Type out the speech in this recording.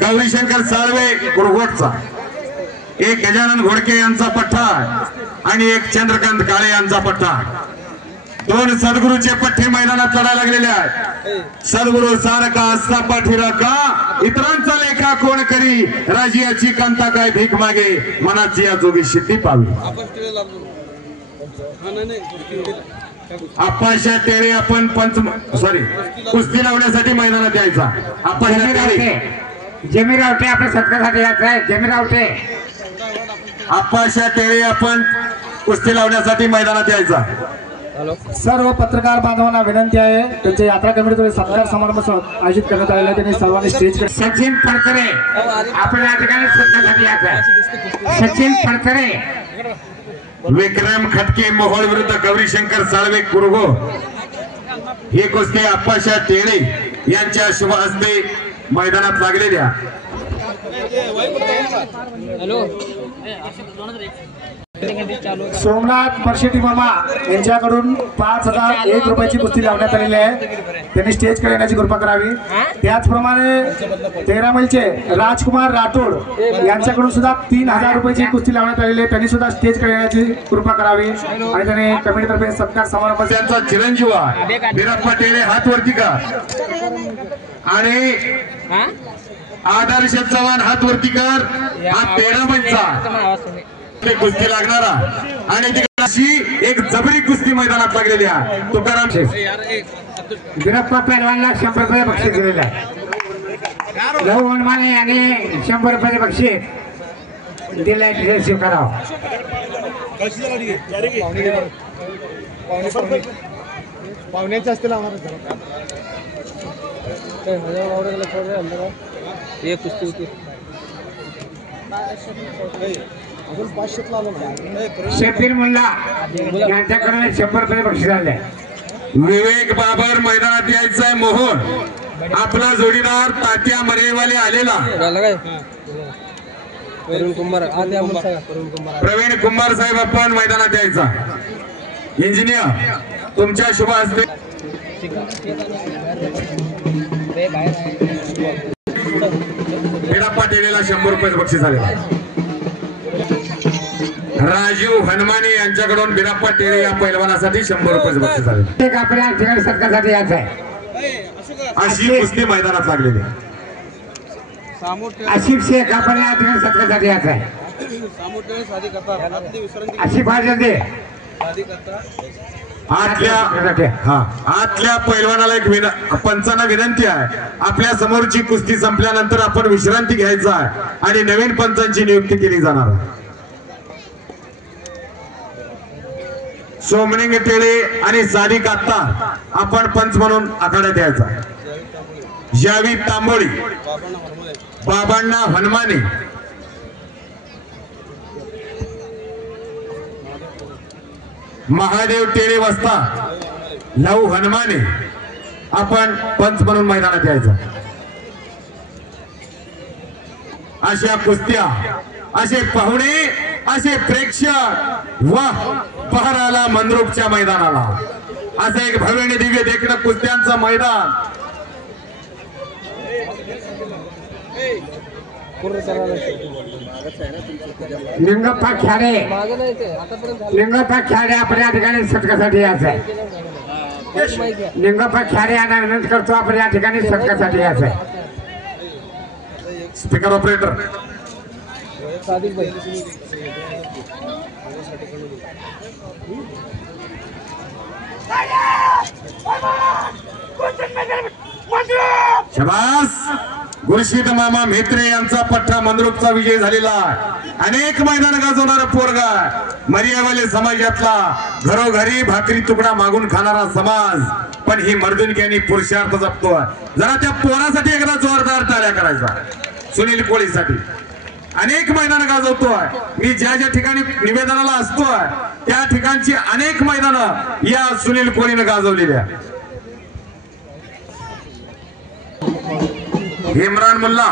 गौरीशंकर साळवे कुरघोटचा, एक गजानन घोडके यांचा पठ्ठा आणि एक चंद्रकांत काळे यांचा पठ्ठा। दोन सद्गुरूचे पठ्ठे मैदानात लढायला लागलेले आहेत। सद्गुरू सारखा असता पाठीरा का, इतरांचा लेखा कोण करी, राजियाची कांता काय भीक मागे, मनाची या जोगी सिद्धी पावी। आपाशा टेरे आपण कुस्ती लावण्यासाठी मैदानात यायचा। आपाशा टेरे जमीरावटे आपल्या सत्कारासाठी यायचा आहे। जमीरावटे आपाशा टेरे आपण कुस्ती लावण्यासाठी मैदानात यायचा। सर्व पत्रकार बांधवांना विनंती आहे, त्यांच्या यात्रा कमिटीद्वारे सत्कार समारंभ आयोजित करण्यात आलेला आहे। त्यांनी सर्वांनी स्टेज सचिन फडतरे आपण या ठिकाणी सत्कारासाठी यायचा आहे। सचिन फडतरे, विक्रम खटके मोहोळ विरुद्ध गौरीशंकर साळवे कुरघो ही कुस्ती आपाशा टेरे यांच्या शुभ हस्ते मैदानात लागलेल्या। सोमनाथ परशेटी मामा यांच्याकडून 5001 रुपयाची कुस्ती लावण्यात आलेली आहे। त्यांनी स्टेज कडे येण्याची कृपा करावी। त्याचप्रमाणे 13 मैलचे राजकुमार राठोड यांच्याकडून सुद्धा 3000 रुपयाची कुस्ती लावण्यात आलेली आहे। त्यांनी सुद्धा स्टेज कडे येण्याची कृपा करावी आणि त्यांनी कमिटीतर्फे सत्कार समारंभ त्यांचा चिरंजीव बिराप्पा टेरे हात वरती का आणि आदर्श चव्हाण हात वरती कर। हा 13 मैलचा कुस्ती लागणारा आणि तिकडे एक जबरी कुस्ती मैदानात लागलेली आहे। तुकाराम बिरप्पा पहलवानला 100 रुपये बक्षीस दिलेले आहे। लव हनुमाने यांनी 100 रुपये बक्षीस दिले रिसीव्ह करावं। पाहुण्याचे असतील आम्हाला कुस्ती होती। शफीर मुल्ला यांच्याकडून 100 रुपये बक्षीस आले। विवेक बाबर मैदानात यायचंय। मोहन आपला जोडीदार तात्या मरेवाले आलेला। प्रवीण कुंभार साहेब आपण मैदानात यायचा। इंजिनियर तुमच्या शुभ हस्ते बिराप्पा टेरेला 100 रुपये बक्षीस आले। राजीव हनुमाने यांच्याकडून बिराप्पा टेरे या पैलवानासाठी 100 रुपये बक्षीस आले। आपल्या ठिकाणी सत्कारासाठी यायचं आहे। अशी कुस्ती मैदानात लागलेली। आशिफ शेख आपण या ठिकाणी सत्कारासाठी यायचं आहे। आशिफ आजंदे आतल्या पैलवानाला एक पंचांना विनंती आहे, आपल्या समोरची कुस्ती संपल्यानंतर आपण विश्रांती घ्यायचा आहे आणि नवीन पंचांची नियुक्ती केली जाणार आहे। सोमनिंग टेळे आणि सादिक आत्ता आपण पंच म्हणून आखाड्यात यायचा। जावीद तांबोळी, बाबांना हनुमाने, महादेव टेळे वस्ता, लव हनुमाने आपण पंच म्हणून मैदानात यायचा। अशा कुस्त्या, असे पाहुणे, असे प्रेक्षक, वाह पहार आला मंद्रुपच्या मैदानाला। असं एक भव्य आणि दिव्य देखणं कुस्त्यांचं मैदान। लिंगप्पा ख्याडे आपल्या ठिकाणी सत्कारासाठी यायचं आहे। लिंगप्पा ख्याडे यांना विनंती करतो, आपण या ठिकाणी सत्कारासाठी यायचं आहे। Speaker operator शबास। गुरशीद मामा म्हेत्रे यांचा पठ्ठा मंद्रुपचा विजय झालेला। अनेक मैदान गाजवणारा पोरगा, मर्यावाले समाजातला, घरोघरी भाकरी तुकडा मागून खाणारा समाज, पण ही मर्दुनकी आणि पुरुषार्थ जपतो। जरा त्या पोरासाठी एकदा जोरदार टाळ्या करायचा। सुनील कोळीसाठी अनेक मैदान गाजवतोय। मी ज्या ज्या ठिकाणी निवेदनाला असतोय त्या ठिकाणची अनेक मैदानं या सुनील कोळीनं गाजवलेल्या। इम्रान मुल्ला